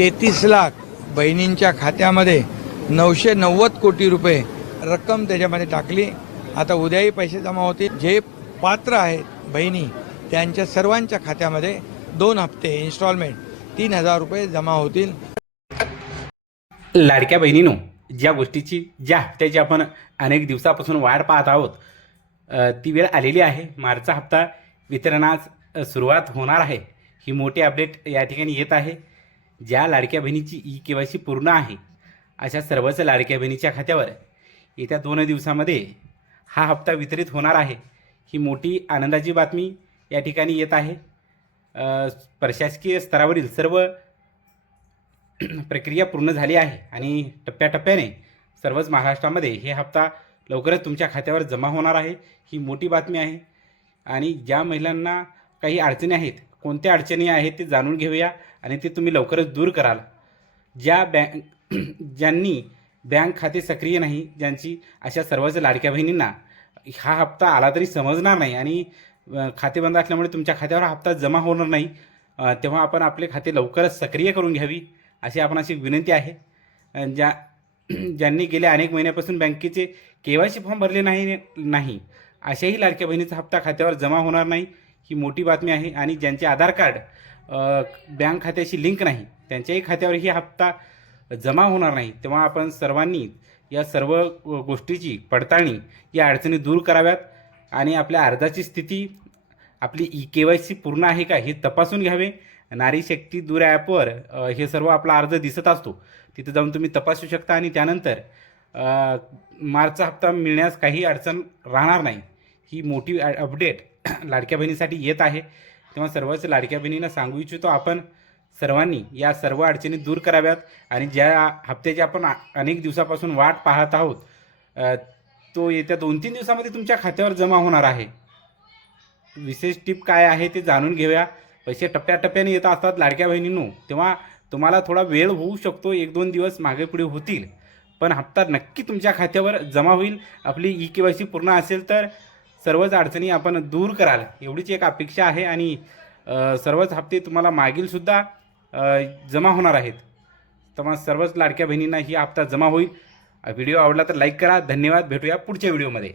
33 लाख बहिणींच्या खात्यामध्ये 990 कोटी रुपये रक्कम त्याच्यामध्ये टाकली। आता उद्याही पैसे जमा होतील। जे पात्र आहेत बहिणी त्यांच्या सर्वांच्या खात्यामध्ये 2 हप्ते इन्स्टॉलमेंट 3000 रुपये जमा होतील। लाडक्या बहिणीनो, ज्या गोष्टीची ज्या हप्त्याची आपण अनेक दिवसापासून वाट पाहत आहोत ती वेळ आलेली आहे। मार्चचा हप्ता वितरणास सुरुवात होणार आहे। ही मोठी अपडेट या ठिकाणी येत आहे। ज्या लाडक्या बहिणीची KYC पूर्ण आहे अशा सर्वच लाडक्या बहिणीच्या खात्यावर येत्या 2 दिवसामध्ये हा हप्ता वितरित होणार आहे। ही मोठी आनंदाची बातमी या ठिकाणी येत आहे। प्रशासकीय स्तरावरील सर्व प्रक्रिया पूर्ण झाली आहे आणि टप्प्याटप्प्याने सर्वच महाराष्ट्रामध्ये हे हप्ता लवकरच तुमच्या खात्यावर जमा होणार आहे। ही मोठी बातमी आहे। आणि ज्या महिलांना काही अडचणी आहेत, कोणत्या अडचणी आहेत ते जाणून घेऊया आणि ते तुम्ही लवकरच दूर कराल। ज्यांनी बँक खाते सक्रिय नाही, ज्यांची अशा सर्वच लाडक्या बहिणींना हा हप्ता आला तरी समजणार नाही आणि खाते बंद असल्यामुळे तुमच्या खात्यावर हप्ता जमा होणार नाही, तेव्हा आपण आपले खाते लवकरच सक्रिय करून घ्यावी अशी आपणाची विनंती आहे। ज्यांनी गेल्या अनेक महिन्यापासून बँकेचे KYC फॉर्म भरले नाही अशाही लाडक्या बहिणीचा हप्ता खात्यावर जमा होणार नाही। ही मोठी बातमी आहे। आणि ज्यांचे आधार कार्ड बँक खात्याशी लिंक नाही त्यांच्याही खात्यावर ही हप्ता जमा होणार नाही, तेव्हा आपण सर्वांनी या सर्व गोष्टीची पडताळणी, या अडचणी दूर कराव्यात आणि आपल्या अर्जाची स्थिती, आपली KYC पूर्ण आहे का हे तपासून घ्यावे। नारी शक्ती दूर ॲपवर हे सर्व आपला अर्ज दिसत असतो, तिथे जाऊन तुम्ही तपासू शकता आणि त्यानंतर मार्चचा हप्ता मिळण्यास काही अडचण राहणार नाही। ही मोठी अपडेट लाडक्या बहिणीसाठी येत आहे, तेव्हा सर्वच लाडक्या बहिणींना सांगू इच्छितो आपण सर्वांनी या सर्व अडचणी दूर कराव्यात आणि ज्या हप्त्याची आपण अनेक दिवसापासून वाट पाहत आहोत तो येत्या 2-3 दिवसामध्ये तुमच्या खात्यावर जमा होणार आहे। विशेष टिप काय आहे ते जाणून घेऊया। पैसे टप्प्याटप्प्याने येत असतात लाडक्या बहिणींनो, तेव्हा तुम्हाला थोडा वेळ होऊ शकतो, 1-2 दिवस मागे पुढे होतील, पण हप्ता नक्की तुमच्या खात्यावर जमा होईल। आपली KYC पूर्ण असेल तर सर्वच अडचणी आपण दूर कराल एवढीच एक अपेक्षा आहे आणि सर्वच हप्ते तुम्हाला मागीलसुद्धा जमा होणार आहेत। तेव्हा सर्वच लाडक्या बहिणींना ही हप्ता जमा होईल। व्हिडिओ आवडला तर लाईक करा। धन्यवाद। भेटूया पुढच्या व्हिडिओमध्ये।